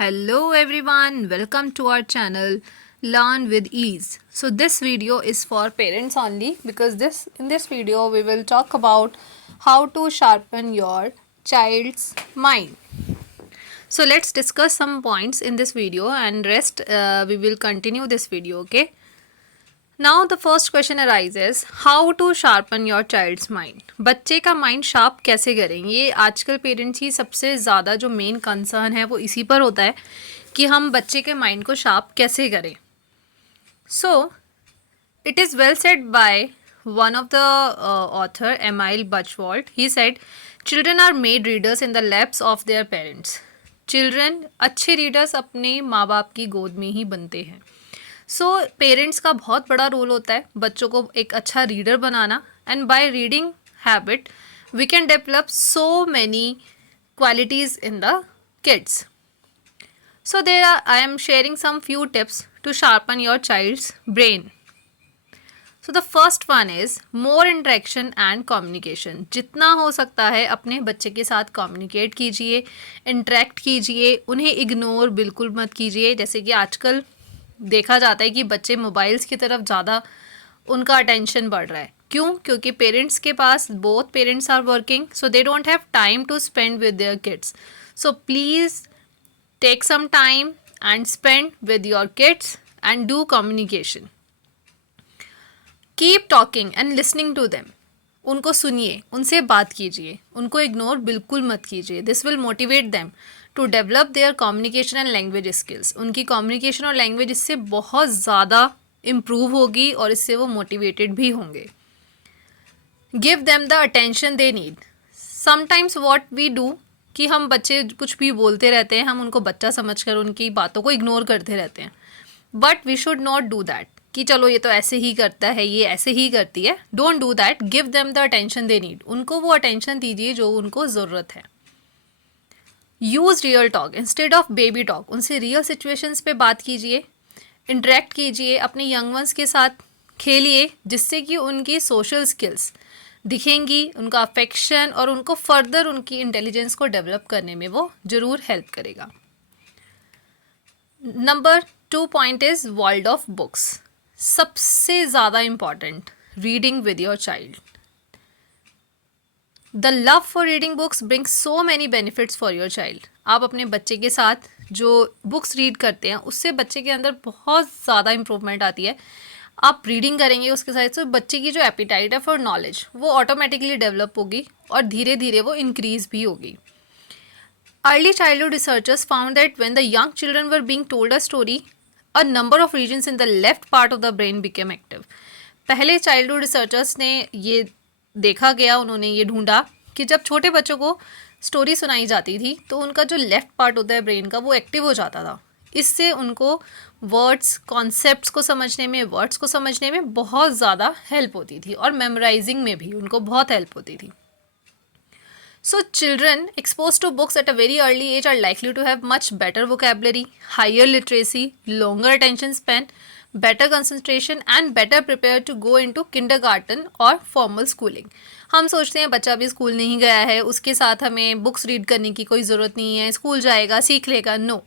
Hello everyone, welcome to our channel Learn with Ease. So this video is for parents only because in this video we will talk about how to sharpen your child's mind. So let's discuss some points in this video and rest we will continue this video, okay? Now the first question arises, how to sharpen your child's mind. बच्चे का mind sharp कैसे करें, ये आजकल parents ही सबसे ज़्यादा जो main concern है वो इसी पर होता है कि हम बच्चे के माइंड को शार्प कैसे करें. So it is well said by one of the author Emilie Buchwald. He said children are made readers in the laps of their parents. Children अच्छे रीडर्स अपने माँ बाप की गोद में ही बनते हैं. सो पेरेंट्स का बहुत बड़ा रोल होता है बच्चों को एक अच्छा रीडर बनाना. And by reading habit we can develop so many qualities in the kids. So there I am sharing some few tips to sharpen your child's brain. So the first one is more interaction and communication. जितना हो सकता है अपने बच्चे के साथ communicate कीजिए, interact कीजिए, उन्हें इग्नोर बिल्कुल मत कीजिए. जैसे कि आजकल देखा जाता है कि बच्चे मोबाइल्स की तरफ ज़्यादा उनका अटेंशन बढ़ रहा है. क्यों? क्योंकि पेरेंट्स के पास both parents are working, so they don't have time to spend with their kids. So please take some time and spend with your kids and do communication. Keep talking and listening to them. उनको सुनिए, उनसे बात कीजिए, उनको ignore बिल्कुल मत कीजिए. This will motivate them to develop their communication and language skills. उनकी कम्युनिकेशन और लैंग्वेज इससे बहुत ज़्यादा इम्प्रूव होगी और इससे वो मोटिवेटेड भी होंगे. Give them the attention they need. Sometimes what we do कि हम बच्चे कुछ भी बोलते रहते हैं, हम उनको बच्चा समझकर उनकी बातों को इग्नोर करते रहते हैं. But we should not do that कि चलो ये तो ऐसे ही करता है, ये ऐसे ही करती है. Don't do that. Give them the attention they need. उनको वो अटेंशन दीजिए जो उनको ज़रूरत है. Use real talk instead of baby talk. उनसे रियल सिचुएशंस पे बात कीजिए, इंटरेक्ट कीजिए, अपने यंग वंस के साथ खेलिए, जिससे कि उनकी सोशल स्किल्स दिखेंगी, उनका अफेक्शन और उनको फर्दर उनकी इंटेलिजेंस को डेवलप करने में वो ज़रूर हेल्प करेगा. Number 2 point is world of books. सबसे ज़्यादा important, reading with your child. The love for reading books brings so many benefits for your child. आप अपने बच्चे के साथ जो बुक्स रीड करते हैं उससे बच्चे के अंदर बहुत ज़्यादा इम्प्रूवमेंट आती है. आप रीडिंग करेंगे उसके साथ, तो बच्चे की जो एपिटाइट है फॉर नॉलेज वो ऑटोमेटिकली डेवलप होगी और धीरे धीरे वो इंक्रीज भी होगी. Early childhood researchers found that when the young children were being told a story, a number of regions in the left part of the brain became active. पहले childhood researchers ने ये देखा गया, उन्होंने ये ढूंढा कि जब छोटे बच्चों को स्टोरी सुनाई जाती थी तो उनका जो लेफ़्ट पार्ट होता है ब्रेन का वो एक्टिव हो जाता था. इससे उनको वर्ड्स, कॉन्सेप्ट्स को समझने में, वर्ड्स को समझने में बहुत ज़्यादा हेल्प होती थी और मेमोराइजिंग में भी उनको बहुत हेल्प होती थी. So children exposed to books at a very early age are likely to have much better vocabulary, higher literacy, longer attention span, better concentration and better prepared to go into kindergarten or formal schooling. हम सोचते हैं बच्चा भी school नहीं गया है, उसके साथ हमें बुक्स रीड करने की कोई ज़रूरत नहीं है, स्कूल जाएगा सीख लेगा. No,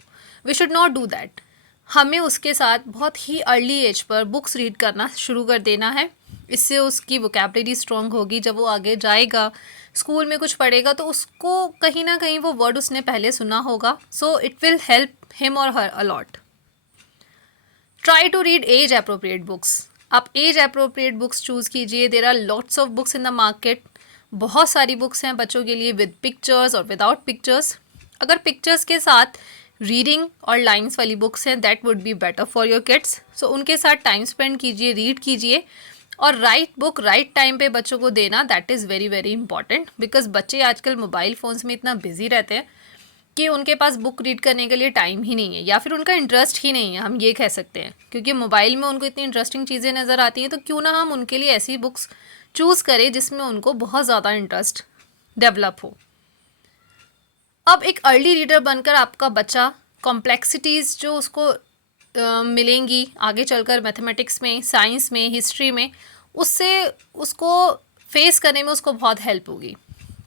we should not do that. हमें उसके साथ बहुत ही अर्ली एज पर बुक्स रीड करना शुरू कर देना है. इससे उसकी वोकैबुलरी स्ट्रॉन्ग होगी. जब वो आगे जाएगा, स्कूल में कुछ पढ़ेगा, तो उसको कहीं ना कहीं वो वर्ड उसने पहले सुना होगा. So it will help him और her a lot. Try to read age appropriate books. आप एज अप्रोप्रिएट बुक्स चूज़ कीजिए. There are lots of books in the market. बहुत सारी बुक्स हैं बच्चों के लिए विद पिक्चर्स और विदाउट पिक्चर्स. अगर पिक्चर्स के साथ रीडिंग और लाइन्स वाली बुक्स हैं, that would be better for your kids. So उनके साथ टाइम स्पेंड कीजिए, रीड कीजिए. और राइट बुक राइट टाइम पे बच्चों को देना, that is very very important. Because बच्चे आजकल मोबाइल फ़ोन्स में इतना बिजी रहते हैं कि उनके पास बुक रीड करने के लिए टाइम ही नहीं है, या फिर उनका इंटरेस्ट ही नहीं है, हम ये कह सकते हैं. क्योंकि मोबाइल में उनको इतनी इंटरेस्टिंग चीज़ें नज़र आती हैं, तो क्यों ना हम उनके लिए ऐसी बुक्स चूज़ करें जिसमें उनको बहुत ज़्यादा इंटरेस्ट डेवलप हो. अब एक अर्ली रीडर बनकर आपका बच्चा कॉम्प्लेक्सिटीज़ जो उसको मिलेंगी आगे चलकर मैथमेटिक्स में, साइंस में, हिस्ट्री में, उससे उसको फेस करने में उसको बहुत हेल्प होगी.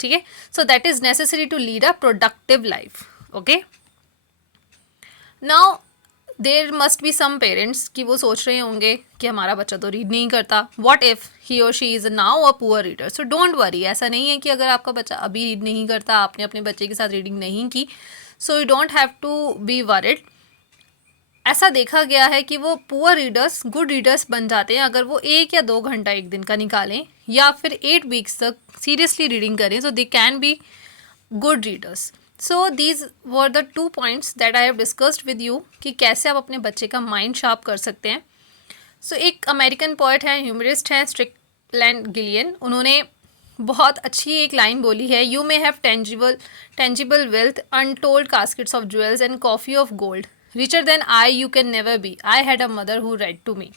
ठीक है. So that is necessary to lead a productive life. Okay. Now there must be some parents कि वो सोच रहे होंगे कि हमारा बच्चा तो रीड नहीं करता, व्हाट इफ़ ही और she is now a poor reader. So don't worry, ऐसा नहीं है कि अगर आपका बच्चा अभी रीड नहीं करता, आपने अपने बच्चे के साथ रीडिंग नहीं की, so you don't have to be worried. ऐसा देखा गया है कि वो पुअर रीडर्स गुड रीडर्स बन जाते हैं अगर वो 1 या 2 घंटा एक दिन का निकालें या फिर 8 वीक्स तक सीरियसली रीडिंग करें, so they can be good readers. So these were the 2 points that I have discussed with you कि कैसे आप अपने बच्चे का माइंड शार्प कर सकते हैं। सो एक अमेरिकन पोइट है, ह्यूमरिस्ट है, स्ट्रिकलैंड गिलियन, उन्होंने बहुत अच्छी एक लाइन बोली है, you may have tangible wealth, untold caskets of jewels and coffee of gold, richer than I you can never be, I had a mother who read to me.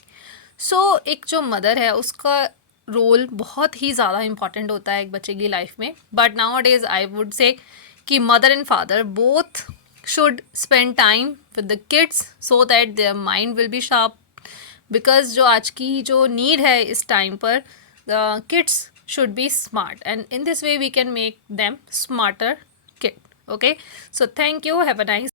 So एक जो mother है उसका role बहुत ही ज़्यादा important होता है एक बच्चे की लाइफ में, but nowadays I would say कि mother and father both should spend time with the kids so that their mind will be sharp, because जो आज की जो नीड है इस टाइम पर, the kids should be smart, and in this way we can make them smarter kid. Okay, so thank you, have a nice